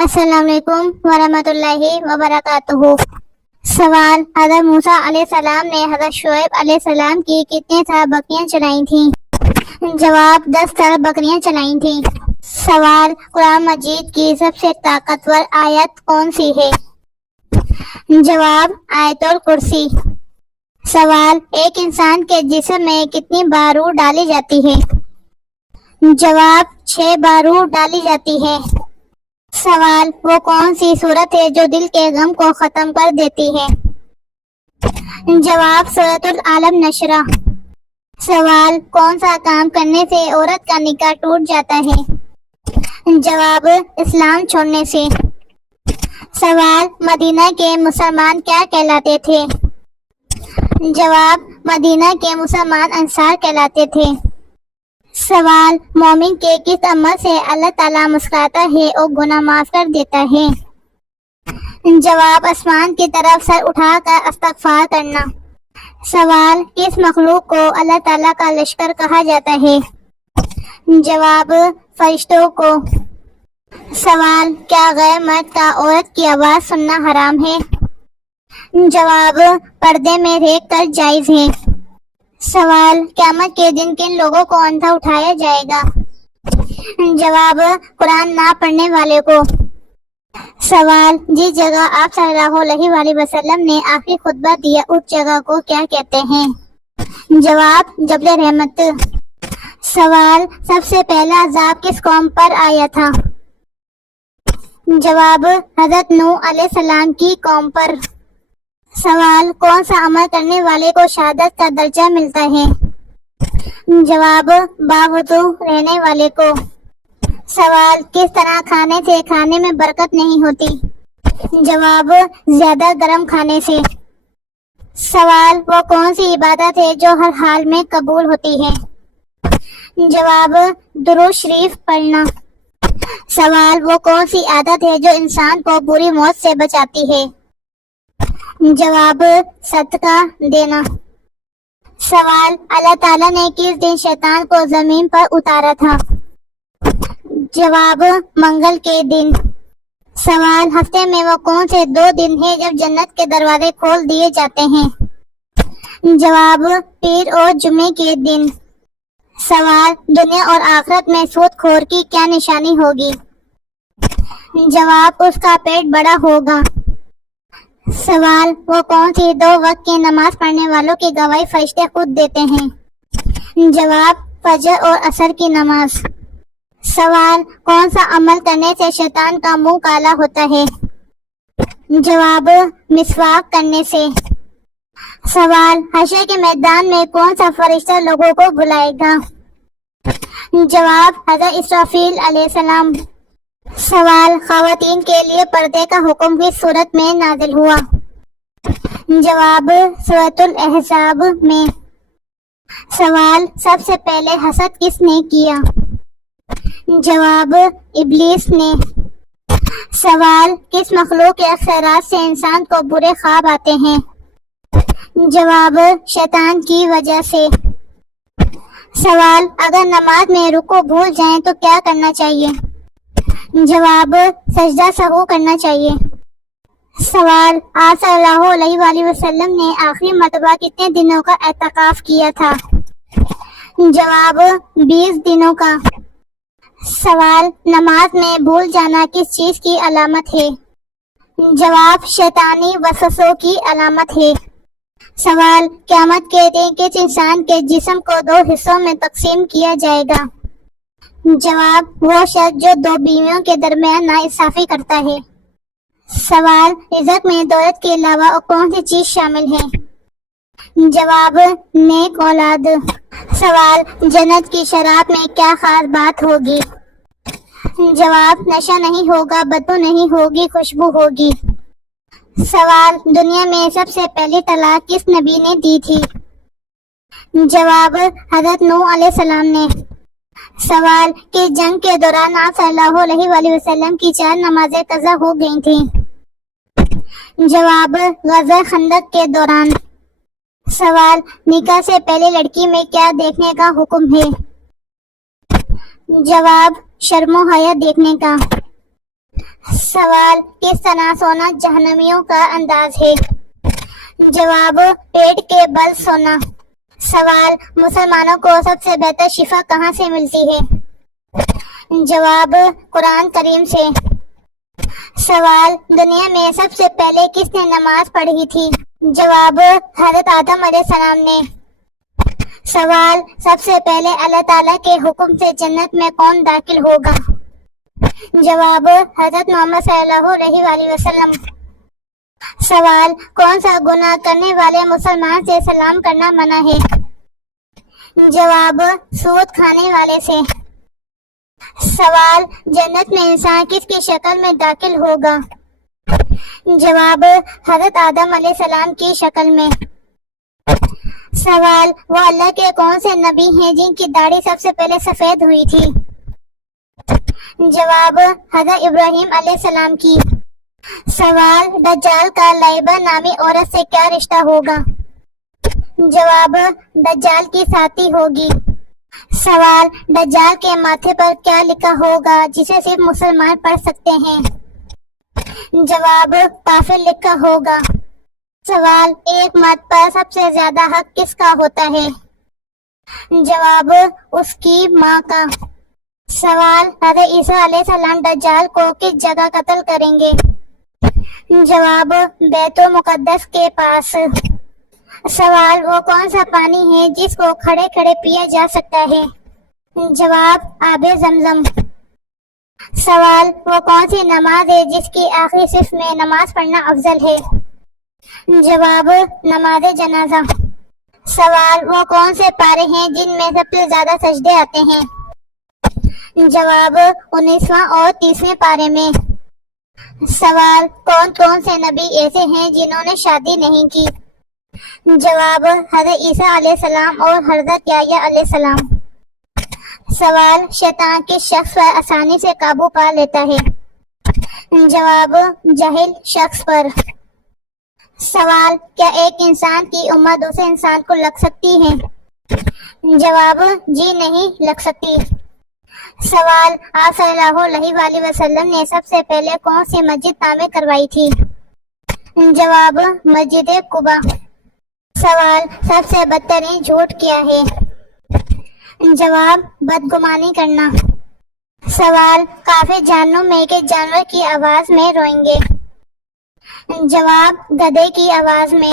السلام علیکم ورحمۃ اللہ وبرکاتہ۔ سوال: حضرت موسیٰ علیہ السلام نے حضرت شعیب علیہ السلام کی کتنے سال بکریاں چلائی تھیں؟ جواب: 10 سال بکریاں چلائی تھیں۔ سوال: قرآن مجید کی سب سے طاقتور آیت کون سی ہے؟ جواب: آیت الکرسی۔ سوال: ایک انسان کے جسم میں کتنی بار روح ڈالی جاتی ہے؟ جواب: 6 بار روح ڈالی جاتی ہے۔ سوال: وہ کون سی سورت ہے جو دل کے غم کو ختم کر دیتی ہے؟ جواب: سورۃ العلق نشرہ۔ سوال: کون سا کام کرنے سے عورت کا نکاح ٹوٹ جاتا ہے؟ جواب: اسلام چھوڑنے سے۔ سوال: مدینہ کے مسلمان کیا کہلاتے تھے؟ جواب: مدینہ کے مسلمان انصار کہلاتے تھے۔ سوال: مومن کے کس عمل سے اللہ تعالیٰ مسکراتا ہے اور گناہ معاف کر دیتا ہے؟ جواب: آسمان کی طرف سر اٹھا کر استغفار کرنا۔ سوال: کس مخلوق کو اللہ تعالیٰ کا لشکر کہا جاتا ہے؟ جواب: فرشتوں کو۔ سوال: کیا غیر مرد کا عورت کی آواز سننا حرام ہے؟ جواب: پردے میں رہ کر جائز ہے۔ سوال: قیامت کے دن کن لوگوں کو اندھا اٹھایا جائے گا؟ جواب: قرآن نہ پڑھنے والے کو۔ سوال: جس جگہ آپ صلی اللہ علیہ وآلہ وسلم نے آخری خطبہ دیا اس جگہ کو کیا کہتے ہیں؟ جواب: جبل رحمت۔ سوال: سب سے پہلا عذاب کس قوم پر آیا تھا؟ جواب: حضرت نوح علیہ السلام کی قوم پر۔ سوال: کون سا عمل کرنے والے کو شہادت کا درجہ ملتا ہے؟ جواب: باوضو رہنے والے کو۔ سوال: کس طرح کھانے سے کھانے میں برکت نہیں ہوتی؟ جواب: زیادہ گرم کھانے سے۔ سوال: وہ کون سی عبادت ہے جو ہر حال میں قبول ہوتی ہے؟ جواب: درود شریف پڑھنا۔ سوال: وہ کون سی عادت ہے جو انسان کو بری موت سے بچاتی ہے؟ جواب: صدقہ دینا۔ سوال: اللہ تعالیٰ نے کس دن شیطان کو زمین پر اتارا تھا؟ جواب: منگل کے دن۔ سوال: ہفتے میں وہ کون سے 2 دن ہیں جب جنت کے دروازے کھول دیے جاتے ہیں؟ جواب: پیر اور جمعے کے دن۔ سوال: دنیا اور آخرت میں سود خور کی کیا نشانی ہوگی؟ جواب: اس کا پیٹ بڑا ہوگا۔ سوال: وہ کون سی 2 وقت کی نماز پڑھنے والوں کی گواہی فرشتے خود دیتے ہیں؟ جواب: فجر اور عصر کی نماز۔ سوال: کون سا عمل کرنے سے شیطان کا منہ کالا ہوتا ہے؟ جواب: مسواک کرنے سے۔ سوال: حشر کے میدان میں کون سا فرشتہ لوگوں کو بلائے گا؟ جواب: حضرت اسرافیل علیہ السلام۔ سوال: خواتین کے لیے پردے کا حکم کس صورت میں نازل ہوا؟ جواب: سورۃ الاحزاب میں۔ سوال: سب سے پہلے حسد کس نے کیا؟ جواب: ابلیس نے۔ سوال: کس مخلوق کے اثرات سے انسان کو برے خواب آتے ہیں؟ جواب: شیطان کی وجہ سے۔ سوال: اگر نماز میں رکوع بھول جائیں تو کیا کرنا چاہیے؟ جواب: سجدہ سہو کرنا چاہیے۔ سوال: آپ صلی اللہ علیہ وآلہ وسلم نے آخری مرتبہ کتنے دنوں کا اعتکاف کیا تھا؟ جواب: 20 دنوں کا۔ سوال: نماز میں بھول جانا کس چیز کی علامت ہے؟ جواب: شیطانی وسوسوں کی علامت ہے۔ سوال: قیامت کے دن کس انسان کے جسم کو 2 حصوں میں تقسیم کیا جائے گا؟ جواب: وہ شخص جو 2 بیویوں کے درمیان ناانصافی کرتا ہے۔ سوال: رزق میں دولت کے علاوہ اور کون سی چیز شامل ہے؟ جواب: نیک اولاد۔ سوال: جنت کی شراب میں کیا خاص بات ہوگی؟ جواب: نشہ نہیں ہوگا، بدبو نہیں ہوگی، خوشبو ہوگی۔ سوال: دنیا میں سب سے پہلی طلاق کس نبی نے دی تھی؟ جواب: حضرت نوح علیہ السلام نے۔ سوال: کس جنگ کے دوران آپ صلی اللہ علیہ وآلہ وسلم کی 4 نمازیں قضا ہو گئی تھیں؟ جواب: غزوہ خندق کے دوران۔ سوال: نکاح سے پہلے لڑکی میں کیا دیکھنے کا حکم ہے؟ جواب: شرم و حیا دیکھنے کا۔ سوال کس طرح سونا جہنمیوں کا انداز ہے؟ جواب پیٹ کے بل سونا۔ سوال مسلمانوں کو سب سے بہتر شفا کہاں سے ملتی ہے؟ جواب قرآن کریم سے۔ سوال دنیا میں سب سے پہلے کس نے نماز پڑھی تھی؟ جواب حضرت آدم علیہ السلام نے۔ سوال سب سے پہلے اللہ تعالیٰ کے حکم سے جنت میں کون داخل ہوگا؟ جواب حضرت محمد صلی اللہ علیہ وآلہ وسلم۔ سوال کون سا گناہ کرنے والے مسلمان سے سلام کرنا منع ہے؟ جواب سود کھانے والے سے۔ سوال جنت میں انسان کس کی شکل میں داخل ہوگا؟ جواب حضرت آدم علیہ السلام کی شکل میں۔ سوال وہ اللہ کے کون سے نبی ہیں جن کی داڑھی سب سے پہلے سفید ہوئی تھی؟ جواب حضرت ابراہیم علیہ السلام کی۔ سوال دجال کا لائبہ نامی عورت سے کیا رشتہ ہوگا؟ جواب دجال کی ساتھی ہوگی۔ سوال دجال کے ماتھے پر کیا لکھا ہوگا جسے صرف مسلمان پڑھ سکتے ہیں؟ جواب کافر لکھا ہوگا۔ سوال ایک مرد پر سب سے زیادہ حق کس کا ہوتا ہے؟ جواب اس کی ماں کا۔ سوال حضرت عیسیٰ علیہ السلام دجال کو کس جگہ قتل کریں گے؟ جواب بیت المقدس کے پاس۔ سوال وہ کون سا پانی ہے جس کو کھڑے کھڑے پیا جا سکتا ہے؟ جواب آب زمزم۔ سوال وہ کون سی نماز ہے جس کی آخری صف میں نماز پڑھنا افضل ہے؟ جواب نماز جنازہ۔ سوال وہ کون سے پارے ہیں جن میں سب سے زیادہ سجدے آتے ہیں؟ جواب 19واں اور 30ویں پارے میں۔ سوال کون کون سے نبی ایسے ہیں جنہوں نے شادی نہیں کی؟ جواب حضرت عیسیٰ علیہ السلام اور حضرت یحییٰ علیہ السلام۔ سوال شیطان کس شخص پر آسانی سے قابو پا لیتا ہے؟ جواب جاہل شخص پر۔ سوال کیا ایک انسان کی عمر دوسرے انسان کو لگ سکتی ہے؟ جواب جی نہیں لگ سکتی۔ سوال آپ صلی اللہ علیہ وآلہ وسلم نے سب سے پہلے کون سی مسجد تعمیر کروائی تھی؟ جواب مسجد قباء۔ سوال سب سے بدترین جھوٹ کیا ہے؟ جواب بدگمانی کرنا۔ سوال کافر جہنم میں کے جانور کی آواز میں روئیں گے؟ جواب گدھے کی آواز میں۔